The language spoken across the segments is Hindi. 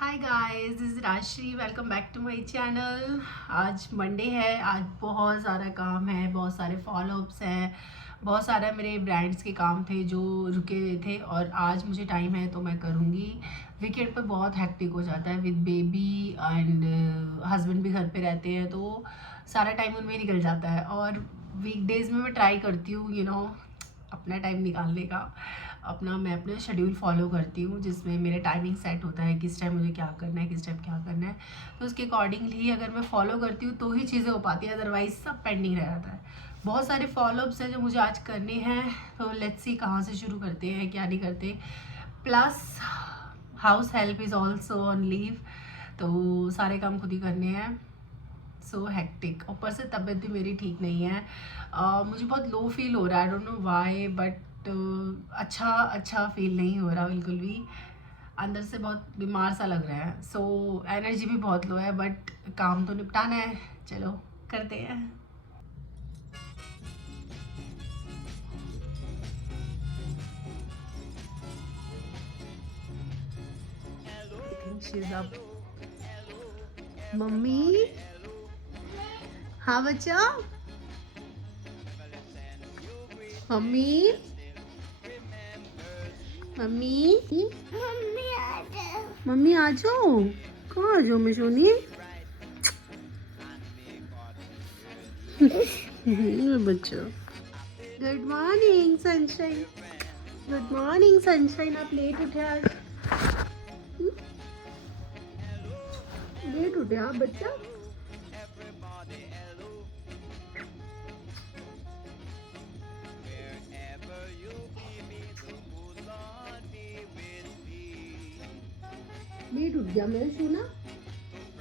Hi guys, this is Rajshri. Welcome back to my channel. आज मंडे है। आज बहुत सारा काम है, बहुत सारे फॉलोअप्स हैं, बहुत सारा मेरे ब्रांड्स के काम थे जो रुके हुए थे और आज मुझे टाइम है तो मैं करूँगी। वीकेंड पर बहुत हेक्टिक हो जाता है विद बेबी एंड हस्बैंड भी घर पे रहते हैं तो सारा टाइम उनमें निकल जाता है। और वीकडेज़ में मैं ट्राई करती हूँ अपना टाइम निकालने का। मैं अपना शेड्यूल फॉलो करती हूँ जिसमें मेरा टाइमिंग सेट होता है, किस टाइम मुझे क्या करना है, किस टाइम क्या करना है। तो उसके अकॉर्डिंगली अगर मैं फॉलो करती हूँ तो ही चीज़ें हो पाती है, अदरवाइज सब पेंडिंग रह जाता है। बहुत सारे फॉलोअप्स हैं जो मुझे आज करने हैं, तो लेट्स सी कहाँ से शुरू करते हैं, क्या नहीं करते। Plus house help is also on leave, तो सारे काम खुद ही करने हैं। So hectic. ऊपर से तबीयत भी मेरी ठीक नहीं है। मुझे बहुत लो फील हो रहा है, I don't know why, but अच्छा फील नहीं हो रहा बिल्कुल भी। अंदर से बहुत बीमार सा लग रहा है। सो एनर्जी भी बहुत लो है, बट काम तो निपटाना है। चलो करते हैं। She's up. मम्मी, हाँ बच्चा, मम्मी, मम्मी, मम्मी आ जाओ। कहाँ आ जाओ मैं सोनी? बच्चों, good morning sunshine. Good morning sunshine. आप लेट उठे आज? लेट उठे आप बच्चा? लेट उठ गया मैं सोना।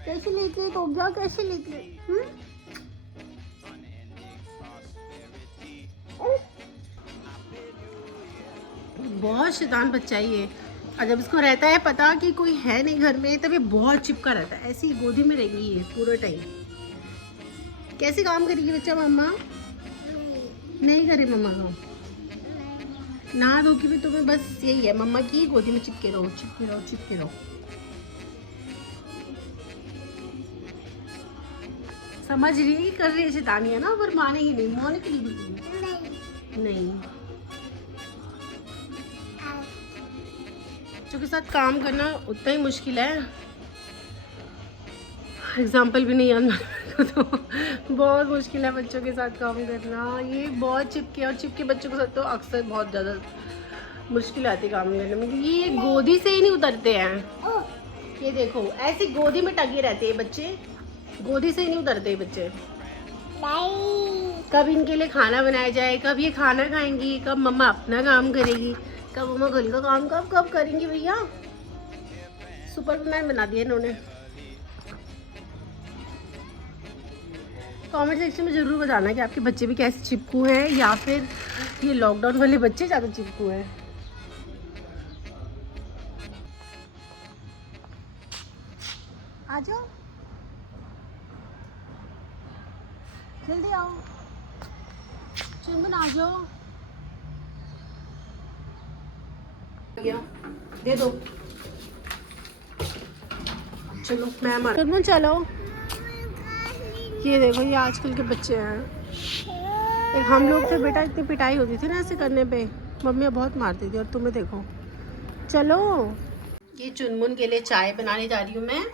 कैसे लेट हो गया? कैसे लेट? बहुत शैतान बच्चा ही है। और जब इसको रहता है पता कि कोई है नहीं घर में, तब ये बहुत चिपका रहता है। ऐसी गोदी में रहेगी ये पूरे टाइम। कैसे काम करेगी बच्चा? मम्मा नहीं करे मम्मा काम। नहा धो के भी तुम्हें बस यही है, मम्मा की गोदी में चिपके रहो, चिपके रहो, चिपके रहो। समझ रही, कर रही है शैतानी है ना, पर मानेगी नहीं, माने के लिए बिल्कुल नहीं। बच्चों के साथ काम करना उतना ही मुश्किल है। एग्जाम्पल भी नहीं आना तो बहुत मुश्किल है बच्चों के साथ काम करना। ये बहुत चिपके, और चिपके बच्चों के साथ तो अक्सर बहुत ज़्यादा मुश्किल आती है काम करने में, क्योंकि ये गोदी से ही नहीं उतरते हैं। ये देखो ऐसी गोदी में टके रहते हैं बच्चे, गोदी से ही नहीं उतरते बच्चे। कब इनके लिए खाना बनाया जाए, कब ये खाना खाएंगी, कब मम्मा अपना काम करेगी, कब मम्मा घर का काम कब कब करेंगी भैया। सुपरमैन बना दिया इन्होंने। कमेंट सेक्शन में ज़रूर बताना कि आपके बच्चे भी कैसे चिपकू हैं, या फिर ये लॉकडाउन वाले बच्चे ज़्यादा चिपकू हैं। आ जाओ, जल्दी आओ, चुनमुन आ जाओ। दे दो, चलो मैं चुनमुन चलो। ये देखो, ये आजकल के बच्चे हैं। एक हम लोग थे बेटा, इतनी पिटाई होती थी ना ऐसे करने पे, मम्मियाँ बहुत मारती थी, और तुम्हें देखो। चलो, ये चुनमुन के लिए चाय बनाने जा रही हूँ मैं।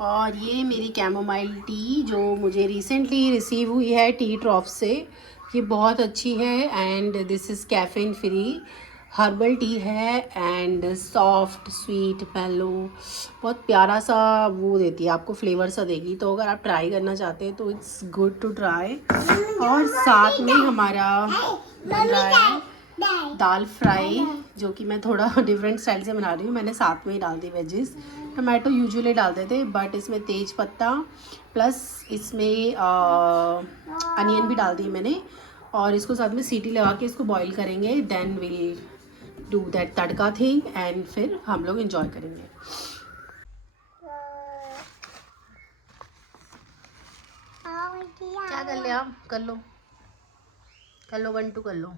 और ये मेरी कैमोमाइल टी जो मुझे रिसेंटली रिसीव हुई है टी ट्रॉफ से। ये बहुत अच्छी है and this is caffeine free herbal tea है एंड सॉफ्ट स्वीट मेलो। बहुत प्यारा सा वो देती है आपको, फ्लेवर सा देगी। तो अगर आप ट्राई करना चाहते हैं तो इट्स गुड टू ट्राई। और साथ में हमारा बन रहा है दाल फ्राई, जो कि मैं थोड़ा डिफरेंट स्टाइल से बना रही हूँ। मैंने साथ में ही डाल दी वेजेस। टमाटो यूजुअली डालते थे, बट इसमें तेज पत्ता प्लस इसमें अनियन भी डाल दी मैंने। और इसको साथ में सीटी लगा के इसको बॉईल करेंगे, then will do that tadka thing and फिर हम लोग एंजॉय करेंगे। क्या कर ले आप? कर लो, कर लो, 1 2 कर लो।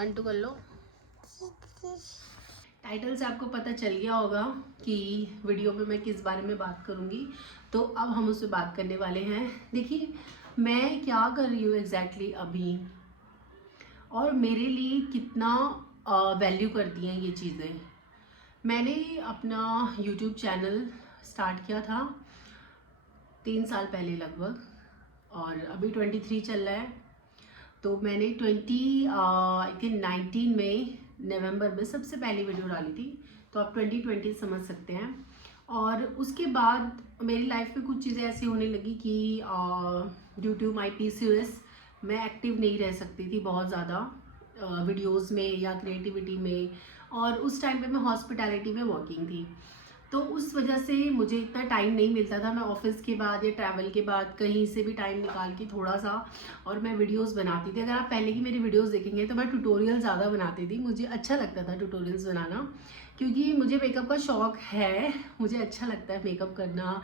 1 2 कर लो। टाइटल से आपको पता चल गया होगा कि वीडियो में मैं किस बारे में बात करूँगी, तो अब हम उस पर बात करने वाले हैं। देखिए मैं क्या कर रही हूँ एग्जैक्टली अभी, और मेरे लिए कितना वैल्यू करती हैं ये चीज़ें। मैंने अपना यूट्यूब चैनल स्टार्ट किया था 3 साल पहले लगभग, और अभी 23 चल रहा है। तो मैंने 19 में नवंबर में सबसे पहली वीडियो डाली थी, तो आप 2020 समझ सकते हैं। और उसके बाद मेरी लाइफ में कुछ चीज़ें ऐसी होने लगी कि ड्यू टू माई PCOS मैं एक्टिव नहीं रह सकती थी बहुत ज़्यादा वीडियोस में या क्रिएटिविटी में, और उस टाइम पे मैं हॉस्पिटैलिटी में वर्किंग थी, तो उस वजह से मुझे इतना टाइम नहीं मिलता था। मैं ऑफिस के बाद या ट्रैवल के बाद कहीं से भी टाइम निकाल के थोड़ा सा और मैं वीडियोस बनाती थी। अगर आप पहले की मेरी वीडियोस देखेंगे तो मैं ट्यूटोरियल ज़्यादा बनाती थी, मुझे अच्छा लगता था ट्यूटोरियल्स बनाना, क्योंकि मुझे मेकअप का शौक़ है, मुझे अच्छा लगता है मेकअप करना,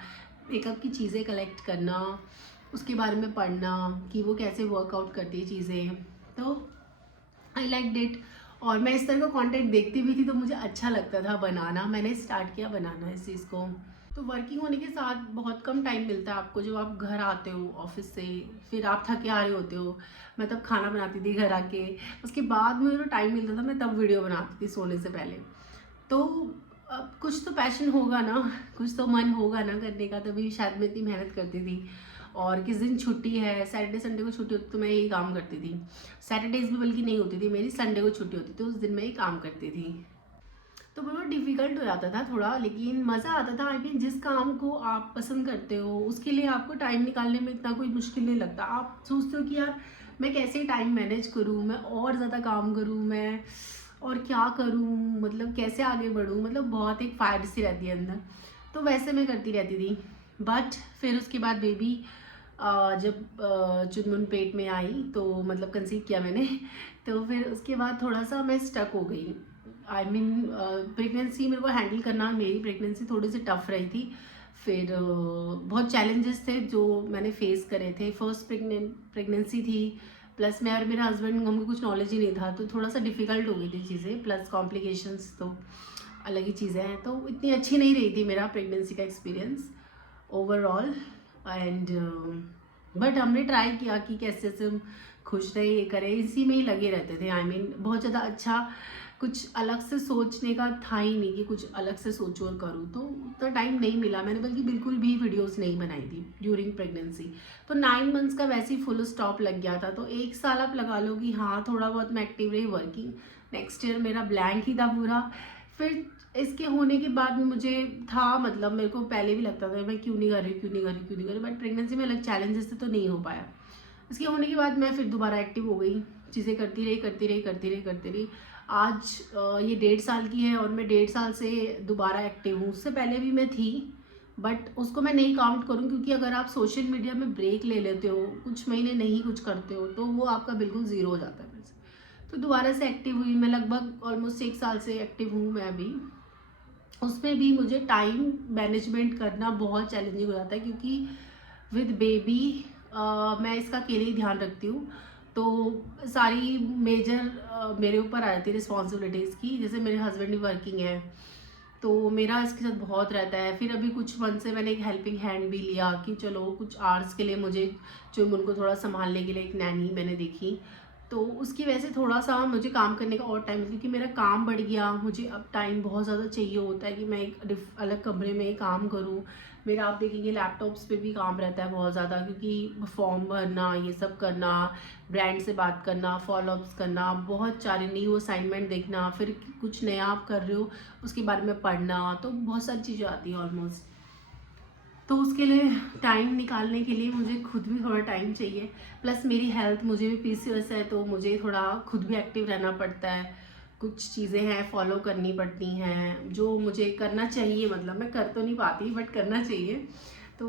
मेकअप की चीज़ें कलेक्ट करना, उसके बारे में पढ़ना कि वो कैसे वर्कआउट करती है चीज़ें, तो आई लाइक इट। और मैं इस तरह का कंटेंट देखती भी थी, तो मुझे अच्छा लगता था बनाना। मैंने स्टार्ट किया बनाना इस चीज़ को। तो वर्किंग होने के साथ बहुत कम टाइम मिलता है आपको, जब आप घर आते हो ऑफिस से, फिर आप थके आ रहे होते हो। मैं तब खाना बनाती थी घर आके, उसके बाद मुझे जो टाइम मिलता था मैं तब वीडियो बनाती थी सोने से पहले। तो अब कुछ तो पैशन होगा ना, कुछ तो मन होगा ना करने का, तभी शायद मैं इतनी मेहनत करती थी। और किस दिन छुट्टी है, सैटरडे संडे को छुट्टी होती तो मैं यही काम करती थी। सैटरडेज भी बल्कि नहीं होती थी मेरी, संडे को छुट्टी होती थी, उस दिन मैं ये काम करती थी। तो बहुत डिफ़िकल्ट हो जाता था थोड़ा, लेकिन मज़ा आता था। आई मीन जिस काम को आप पसंद करते हो उसके लिए आपको टाइम निकालने में इतना कोई मुश्किल नहीं लगता। आप सोचते हो कि यार मैं कैसे टाइम मैनेज करूँ, मैं और ज़्यादा काम करूँ, मैं और क्या करूँ, मतलब कैसे आगे बढ़ूँ, मतलब बहुत एक फायर सी रहती है अंदर, तो वैसे मैं करती रहती थी। बट फिर उसके बाद बेबी जब चुनमुन पेट में आई, तो मतलब कंसीव किया मैंने, तो फिर उसके बाद थोड़ा सा मैं स्टक हो गई। आई मीन प्रेगनेंसी मेरे को हैंडल करना, मेरी प्रेगनेंसी थोड़ी सी टफ रही थी। फिर बहुत चैलेंजेस थे जो मैंने फेस करे थे। फर्स्ट प्रेगनेंसी थी, प्लस मैं और मेरे हस्बैंड, हमको कुछ नॉलेज ही नहीं था, तो थोड़ा सा डिफ़िकल्ट हो गई थी चीज़ें, प्लस कॉम्प्लिकेशंस तो अलग ही चीज़ें हैं। तो इतनी अच्छी नहीं रही थी मेरा प्रेगनेंसी का एक्सपीरियंस ओवरऑल। एंड बट हमने ट्राई किया कि कैसे से हम खुश रहे, ये करें, इसी में ही लगे रहते थे। आई मीन बहुत ज़्यादा अच्छा कुछ अलग से सोचने का था ही नहीं कि कुछ अलग से सोचो और करूँ, तो उतना टाइम नहीं मिला मैंने, बल्कि बिल्कुल भी वीडियोस नहीं बनाई थी ड्यूरिंग प्रेगनेंसी। तो 9 मंथ्स का वैसे ही फुल स्टॉप लग गया था। तो 1 साल आप लगा लो कि हाँ थोड़ा बहुत मैं एक्टिव रही वर्किंग। नेक्स्ट ईयर मेरा ब्लैंक ही था पूरा। फिर इसके होने के बाद मुझे था, मतलब मेरे को पहले भी लगता था मैं क्यों नहीं कर रही, बट प्रेगनेंसी में अलग चैलेंजेस थे तो नहीं हो पाया। इसके होने के बाद मैं फिर दोबारा एक्टिव हो गई, चीज़ें करती रही। आज ये 1.5 साल की है और मैं 1.5 साल से दोबारा एक्टिव हूँ। उससे पहले भी मैं थी, बट उसको मैं नहीं काउंट करूँ, क्योंकि अगर आप सोशल मीडिया में ब्रेक ले लेते हो, कुछ महीने नहीं कुछ करते हो, तो वो आपका बिल्कुल ज़ीरो हो जाता है फिर से। तो दोबारा से एक्टिव हुई मैं, लगभग ऑलमोस्ट 1 साल से एक्टिव हूँ मैं अभी। उसमें भी मुझे टाइम मैनेजमेंट करना बहुत चैलेंजिंग हो जाता है, क्योंकि विद बेबी मैं इसका अकेले ही ध्यान रखती हूँ, तो सारी मेजर मेरे ऊपर आ जाती है रिस्पॉन्सिबिलिटीज़ की। जैसे मेरे हस्बैंड भी वर्किंग है, तो मेरा इसके साथ बहुत रहता है। फिर अभी कुछ मंथ से मैंने एक हेल्पिंग हैंड भी लिया कि चलो कुछ आवर्स के लिए मुझे जो उनको थोड़ा संभालने के लिए एक नैनी मैंने देखी, तो उसकी वजह से थोड़ा सा मुझे काम करने का और टाइम, क्योंकि मेरा काम बढ़ गया, मुझे अब टाइम बहुत ज़्यादा चाहिए होता है कि मैं एक अलग कमरे में काम करूं। मेरा आप देखेंगे लैपटॉप्स पे भी काम रहता है बहुत ज़्यादा, क्योंकि फॉर्म भरना, ये सब करना, ब्रांड से बात करना, फॉलोअप्स करना, बहुत सारे न्यू असाइनमेंट देखना, फिर कुछ नया आप कर रहे हो उसके बारे में पढ़ना, तो बहुत सारी चीज़ें आती हैं ऑलमोस्ट। तो उसके लिए टाइम निकालने के लिए मुझे खुद भी थोड़ा टाइम चाहिए। प्लस मेरी हेल्थ, मुझे भी PCOS है, तो मुझे थोड़ा खुद भी एक्टिव रहना पड़ता है। कुछ चीज़ें हैं फॉलो करनी पड़ती हैं जो मुझे करना चाहिए, मतलब मैं कर तो नहीं पाती बट करना चाहिए, तो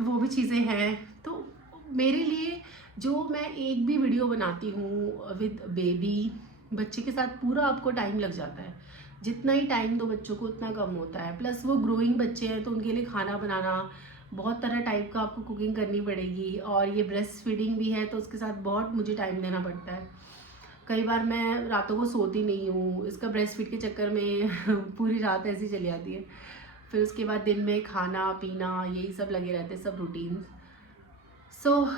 वो भी चीज़ें हैं। तो मेरे लिए जो मैं एक भी वीडियो बनाती हूँ विद बेबी, बच्चे के साथ पूरा आपको टाइम लग जाता है। जितना ही टाइम दो बच्चों को उतना कम होता है। प्लस वो ग्रोइंग बच्चे हैं, तो उनके लिए खाना बनाना, बहुत तरह टाइप का आपको कुकिंग करनी पड़ेगी, और ये ब्रेस्ट फीडिंग भी है, तो उसके साथ बहुत मुझे टाइम देना पड़ता है। कई बार मैं रातों को सोती नहीं हूँ, इसका ब्रेस्ट फीड के चक्कर में पूरी रात ऐसी चली जाती है। फिर उसके बाद दिन में खाना पीना यही सब लगे रहते हैं, सब रूटीन। सो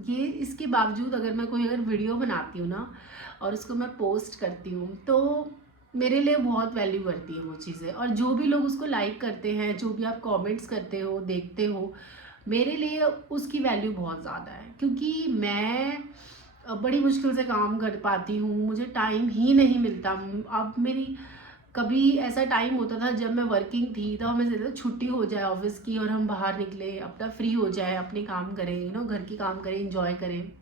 ये इसके बावजूद अगर वीडियो बनाती हूँ ना और उसको मैं पोस्ट करती हूँ तो मेरे लिए बहुत वैल्यू करती है वो चीज़ें। और जो भी लोग उसको लाइक करते हैं, जो भी आप कमेंट्स करते हो, देखते हो, मेरे लिए उसकी वैल्यू बहुत ज़्यादा है। क्योंकि मैं बड़ी मुश्किल से काम कर पाती हूँ, मुझे टाइम ही नहीं मिलता। अब मेरी कभी ऐसा टाइम होता था जब मैं वर्किंग थी, तो हमें ज़्यादा छुट्टी हो जाए ऑफिस की और हम बाहर निकले, अपना फ्री हो जाए, अपने काम करें, घर की काम करें, इंजॉय करें।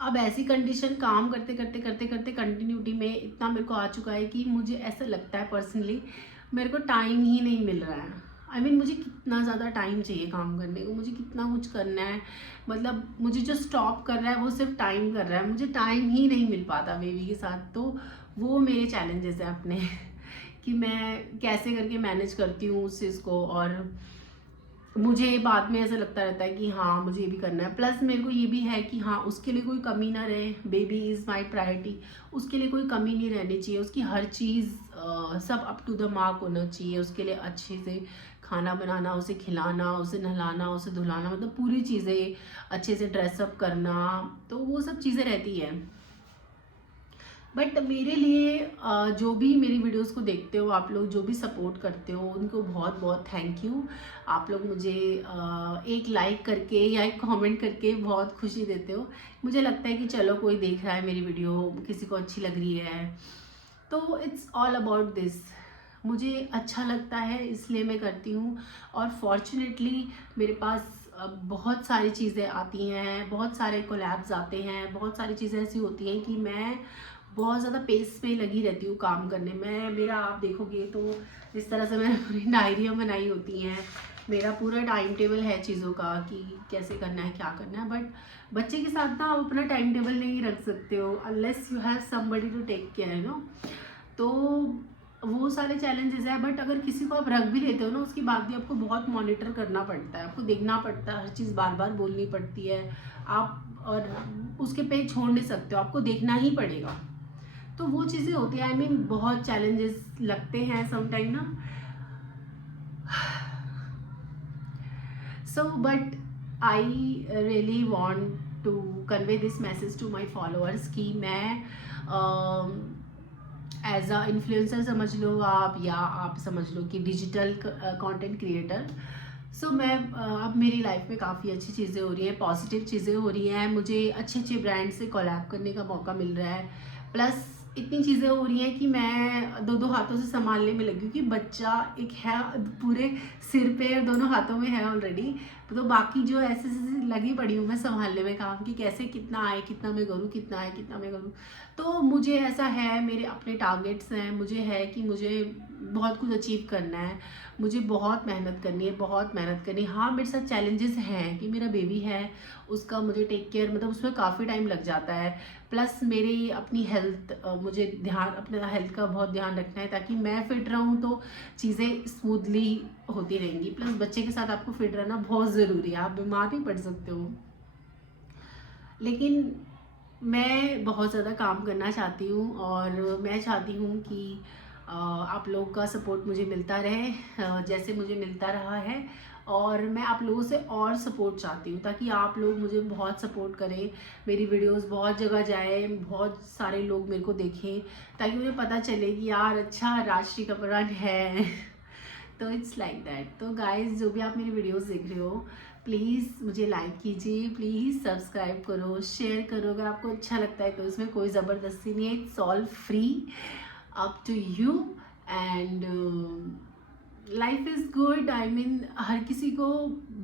अब ऐसी कंडीशन काम करते करते करते करते कंटिन्यूटी में इतना मेरे को आ चुका है कि मुझे ऐसा लगता है पर्सनली मेरे को टाइम ही नहीं मिल रहा है। मुझे कितना ज़्यादा टाइम चाहिए काम करने को, मुझे कितना कुछ करना है। मुझे जो स्टॉप कर रहा है वो सिर्फ टाइम कर रहा है, मुझे टाइम ही नहीं मिल पाता बेबी के साथ। तो वो मेरे चैलेंजेस हैं अपने कि मैं कैसे करके मैनेज करती हूँ उस चीज़ को। और मुझे बाद में ऐसा लगता रहता है कि हाँ मुझे ये भी करना है। प्लस मेरे को ये भी है कि हाँ उसके लिए कोई कमी ना रहे, बेबी इज़ माय प्रायोरिटी, उसके लिए कोई कमी नहीं रहनी चाहिए, उसकी हर चीज़ सब अप टू द मार्क होना चाहिए। उसके लिए अच्छे से खाना बनाना, उसे खिलाना, उसे नहलाना, उसे धुलाना, मतलब पूरी चीज़ें अच्छे से ड्रेसअप करना, तो वो सब चीज़ें रहती हैं। बट मेरे लिए जो भी मेरी वीडियोस को देखते हो आप लोग, जो भी सपोर्ट करते हो, उनको बहुत बहुत थैंक यू। आप लोग मुझे एक लाइक करके या एक कमेंट करके बहुत खुशी देते हो। मुझे लगता है कि चलो कोई देख रहा है मेरी वीडियो, किसी को अच्छी लग रही है, तो इट्स ऑल अबाउट दिस। मुझे अच्छा लगता है इसलिए मैं करती हूँ। और फॉर्चुनेटली मेरे पास बहुत सारी चीज़ें आती हैं, बहुत सारे कोलैब्स आते हैं, बहुत सारी चीज़ें ऐसी होती हैं कि मैं बहुत ज़्यादा पेस पे लगी रहती हूँ काम करने में। मेरा आप देखोगे तो जिस तरह से मैंने पूरी डायरियाँ बनाई होती हैं, मेरा पूरा टाइम टेबल है चीज़ों का कि कैसे करना है, क्या करना है। बट बच्चे के साथ ना आप अपना टाइम टेबल नहीं रख सकते हो unless you have somebody to take care, तो वो सारे चैलेंजेस हैं। बट अगर किसी को आप रख भी लेते हो ना, उसके बाद भी आपको बहुत मॉनिटर करना पड़ता है, आपको देखना पड़ता है, हर चीज़ बार बार बोलनी पड़ती है आप, और उसके पे छोड़ नहीं सकते हो, आपको देखना ही पड़ेगा। तो वो चीज़ें होती है। बहुत चैलेंजेस लगते हैं समटाइम ना। So but I really want to convey this message to my followers कि मैं एज अ इन्फ्लुएंसर समझ लो आप, या आप समझ लो कि डिजिटल कंटेंट क्रिएटर। सो मैं अब मेरी लाइफ में काफ़ी अच्छी चीज़ें हो रही हैं, पॉजिटिव चीज़ें हो रही हैं, मुझे अच्छे अच्छे ब्रांड से कोलैब करने का मौका मिल रहा है। प्लस इतनी चीज़ें हो रही हैं कि मैं दो दो हाथों से संभालने में लगी हूँ कि बच्चा एक है पूरे सिर पे और दोनों हाथों में है ऑलरेडी, तो बाकी जो ऐसे लगी पड़ी हूँ मैं संभालने में काम कि कैसे कितना आए, कितना मैं करूँ, कितना आए, कितना मैं करूँ। तो मुझे ऐसा है, मेरे अपने टारगेट्स हैं, मुझे है कि मुझे बहुत कुछ अचीव करना है, मुझे बहुत मेहनत करनी है, बहुत मेहनत करनी है। हाँ मेरे साथ चैलेंजेस हैं कि मेरा बेबी है, उसका मुझे टेक केयर, मतलब उसमें काफ़ी टाइम लग जाता है। प्लस मेरी अपनी हेल्थ, मुझे अपने हेल्थ का बहुत ध्यान रखना है ताकि मैं फिट रहूँ तो चीज़ें स्मूथली होती रहेंगी। प्लस बच्चे के साथ आपको फिट रहना बहुत ज़रूरी है, आप बीमार नहीं पड़ सकते हो। लेकिन मैं बहुत ज़्यादा काम करना चाहती हूँ और मैं चाहती हूँ कि आप लोगों का सपोर्ट मुझे मिलता रहे जैसे मुझे मिलता रहा है। और मैं आप लोगों से और सपोर्ट चाहती हूँ ताकि आप लोग मुझे बहुत सपोर्ट करें, मेरी वीडियोस बहुत जगह जाए, बहुत सारे लोग मेरे को देखें, ताकि मुझे पता चले कि यार अच्छा राजश्री कपरान है। तो इट्स लाइक दैट। तो गाइज जो भी आप मेरी वीडियोस देख रहे हो, प्लीज़ मुझे लाइक कीजिए, प्लीज़ सब्सक्राइब करो, शेयर करो। अगर आपको अच्छा लगता है तो इसमें कोई ज़बरदस्ती नहीं है, it's all free up to you. And life is good. हर किसी को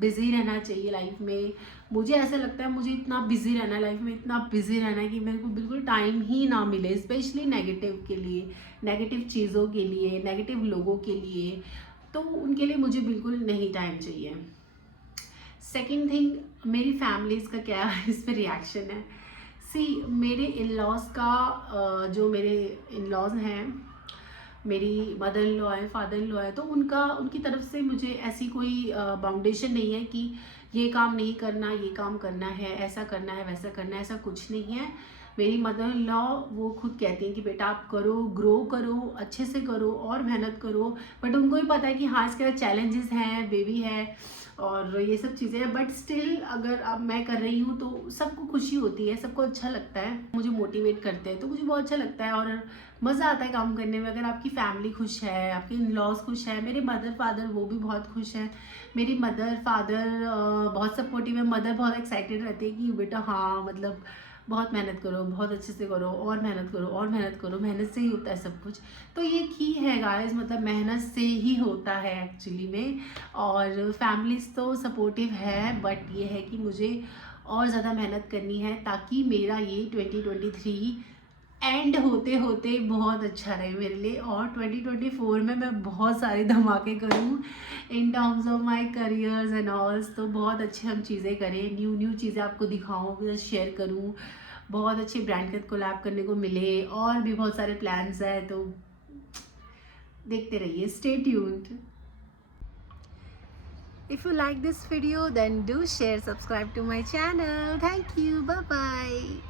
बिज़ी रहना चाहिए लाइफ में। मुझे ऐसा लगता है मुझे इतना बिज़ी रहना है लाइफ में, इतना बिज़ी रहना है कि मेरे को बिल्कुल टाइम ही ना मिले, स्पेशली नेगेटिव के लिए, नेगेटिव चीज़ों के लिए, नेगेटिव लोगों के लिए। तो उनके लिए मुझे बिल्कुल नहीं टाइम चाहिए। सेकेंड थिंग, मेरी फैमिलीज़ का क्या इस पर रिएक्शन है। सी मेरे इन लॉज़ का जो मेरे इन लॉज़ हैं मेरी मदर इन लॉ है, फादर इन लॉ है, तो उनकी तरफ से मुझे ऐसी कोई बाउंडेशन नहीं है कि ये काम नहीं करना, ये काम करना है, ऐसा करना है, वैसा करना है, ऐसा कुछ नहीं है। मेरी मदर इन लॉ वो खुद कहती हैं कि बेटा आप करो, ग्रो करो, अच्छे से करो और मेहनत करो। बट उनको भी पता है कि हाँ इसके चैलेंजेस हैं, बेबी है और ये सब चीज़ें हैं, बट स्टिल अगर अब मैं कर रही हूँ तो सबको खुशी होती है, सबको अच्छा लगता है, मुझे मोटिवेट करते हैं तो मुझे बहुत अच्छा लगता है और मज़ा आता है काम करने में। अगर आपकी फैमिली खुश है, आपके इन लॉज खुश है, मेरे मदर फादर वो भी बहुत खुश हैं। मेरी मदर फादर बहुत सपोर्टिव है, मदर बहुत एक्साइटेड रहती है कि बेटा हाँ मतलब बहुत मेहनत करो, बहुत अच्छे से करो और मेहनत करो और मेहनत करो, मेहनत से ही होता है सब कुछ। तो ये की है गाइस, मतलब मेहनत से ही होता है एक्चुअली में। और फैमिलीज तो सपोर्टिव है, बट ये है कि मुझे और ज़्यादा मेहनत करनी है ताकि मेरा ये 2023 एंड होते होते बहुत अच्छा रहे मेरे लिए और 2024 में मैं बहुत सारे धमाके करूँ in terms of my careers and alls. तो बहुत अच्छे हम चीज़ें करें, न्यू चीज़ें आपको दिखाऊँ, शेयर करूँ, बहुत अच्छे ब्रांड के साथ कोलैब करने को मिले और भी बहुत सारे प्लान्स हैं। तो देखते रहिए, stay tuned. If you like this video then do share, subscribe to my channel. Thank you, bye bye.